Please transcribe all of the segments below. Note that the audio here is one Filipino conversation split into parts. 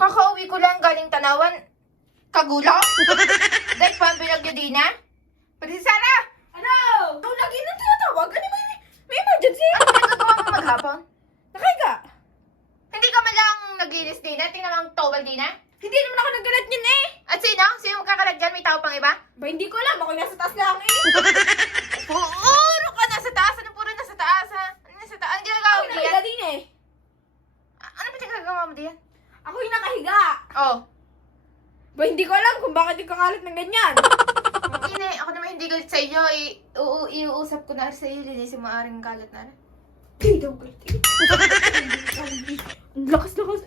Kakauwi ko lang galing tanawan. Kagulo? Dahil pa ang binagyo din na? Pati si Sarah! Ano? Ikaw lagi nang tinatawag. Ano may, may emergency? Ano nagagawa mo maghapon? Nakaiga. Hindi ka man lang naglinis din na? Tingnan mo ang towel din na? Hindi naman ako nagkalat niyan eh. At sino? Sino magkakalag dyan? May tao pang iba? Ba, hindi ko alam. Ako nasa taas lang eh. Puro ka nasa taas. Ano puro nasa taas ha? Ano nasa taas? Ano ginagawa mo nakahiga diyan? din eh. Ano ba ginagawa mo diyan? Ako yung nakahiga. Oh. Ba, hindi ko alam kung bakit yung kakalat ng ganyan. Ine, ako naman hindi galit sa iyo. I- uu- iuusap ko na sa iyo. Linisin mo aring kalat na. Hindi daw galit. Ang lakas-lakas.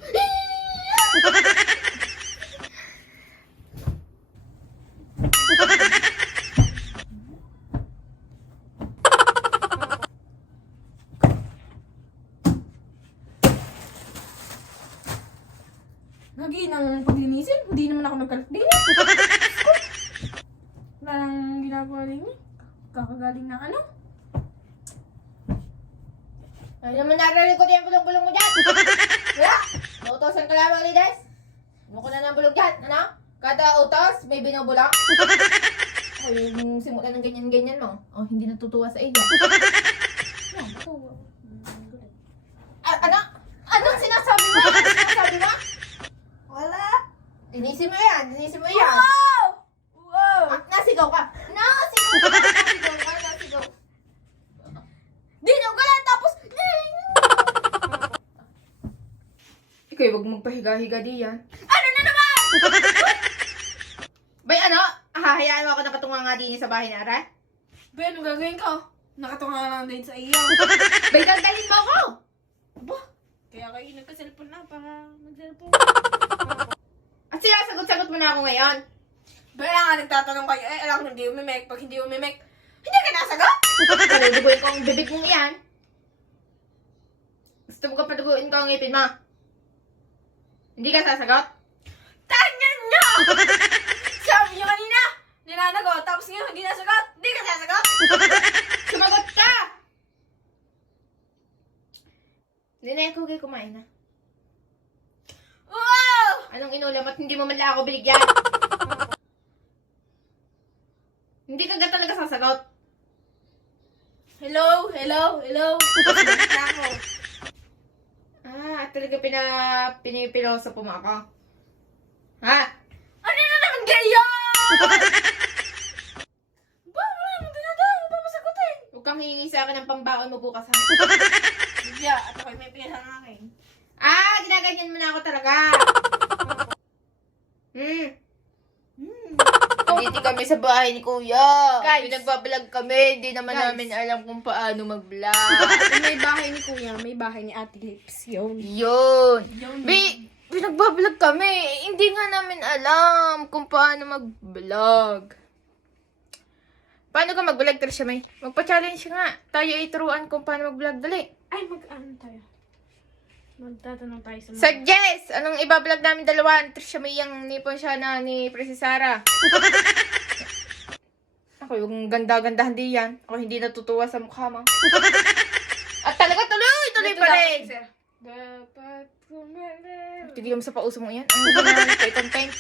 Lagi ng paglinisin, hindi naman ako nagkalat din. Wala nang ginagawa din eh. Kakagaling ng ano? Ano naman narinig ko yung bulong-bulong mo dyan? Wala! Nautosan ka lamang, Lides. Ano ko na ng bulog dyan? Ano? Kada utos, may binubulong? O yung simula ng ganyan-ganyan mo. O, hindi natutuwa sa iyo. Ah, ano? Anong sinasabi mo? Anong sinasabi mo? Wala! Linisin mo yan, linisin mo yan. Wow! Wow! Ah, nasigaw ka. Nasigaw ka, nasigaw ka, nasigaw. Dinaw ka lang, tapos... Ikaw, huwag magpahiga-higa diyan. Ano na naman? Bay, ano? Hahayaan mo ako nakatunga nga din sa bahay na, Ara? Ba, ano gagawin ko? Nakatunga lang din sa iyo. Bay, daldahin mo ako! Ba? Kaya kayo nagka-cellphone na para mag-cellphone. Na ako ngayon. Ba, nga nagtatanong kayo, eh, alam ko hindi umimik. Pag hindi umimik, hindi ka nasagot? Paduduguin ko ang bibig mong iyan. Gusto mo ka paduguin ko ang ngipin mo? Hindi ka sasagot? Tanyan niyo! Sabi niyo kanina, ninanagot, tapos ngayon hindi nasagot, hindi ka sasagot? Sumagot ka! Hindi na yung kugay kumain na. Anong inulam at hindi mo man lang ako binigyan? hindi ka ga talaga sasagot. Hello, hello, hello. Sasagot na ako. Ah, talaga pina, pinipiloso po mo ako. Ha? Ano na naman kayo? kang hihingi sa akin ng pambaon mo bukas ha. Hindi, at ako'y may akin. Ah, ginaganyan mo na ako talaga. Kami sa bahay ni Kuya. Guys. Pinagbablog kami. Hindi naman Guys. namin alam kung paano mag-vlog. May bahay ni Kuya, may bahay ni Ate Lips. Yun. Yun. Yun. May, pinagbablog kami. Hindi nga namin alam kung paano mag-vlog. Paano ka mag-vlog, Trisha May? Magpa-challenge nga. Tayo ituruan kung paano mag-vlog. Dali. Ay, mag-ano tayo? Magtatanong tayo sa mga... Suggest! Anong ibablog namin dalawa? Trisha May yung nipon siya na ni Princess Sarah. Ako, yung ganda-gandahan di yan. Ako hindi natutuwa sa mukha mo. At talaga tuloy! Tuloy pa rin! Dapat kumala. Tigil mo sa pauso mo yan. Ang ganda time.